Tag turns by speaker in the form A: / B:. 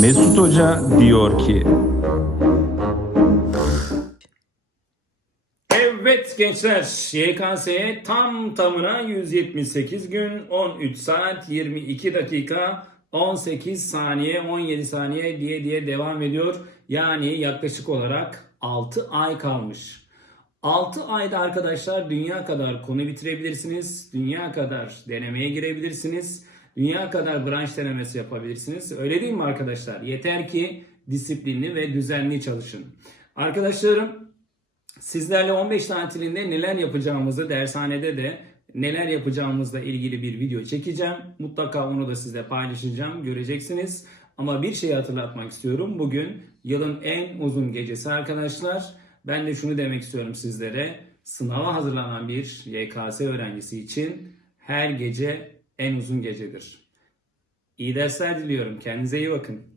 A: Mesut Hoca diyor ki Evet gençler YKS'ye tam tamına 178 gün 13 saat 22 dakika 18 saniye 17 saniye diye diye devam ediyor. Yani yaklaşık olarak 6 ay kalmış. 6 ayda arkadaşlar dünya kadar konu bitirebilirsiniz. Dünya kadar denemeye girebilirsiniz. Dünya kadar branş denemesi yapabilirsiniz. Öyle değil mi arkadaşlar? Yeter ki disiplinli ve düzenli çalışın. Arkadaşlarım Sizlerle 15 tatilinde neler yapacağımızı dershanede de neler yapacağımızla ilgili bir video çekeceğim. Mutlaka onu da size paylaşacağım. Göreceksiniz. Ama bir şey hatırlatmak istiyorum. Bugün yılın en uzun gecesi arkadaşlar. Ben de şunu demek istiyorum sizlere. Sınava hazırlanan bir YKS öğrencisi için her gece en uzun gecedir. İyi dersler diliyorum. Kendinize iyi bakın.